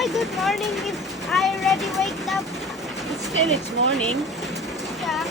Why good morning if I already waked up? Still, it's morning. Yeah.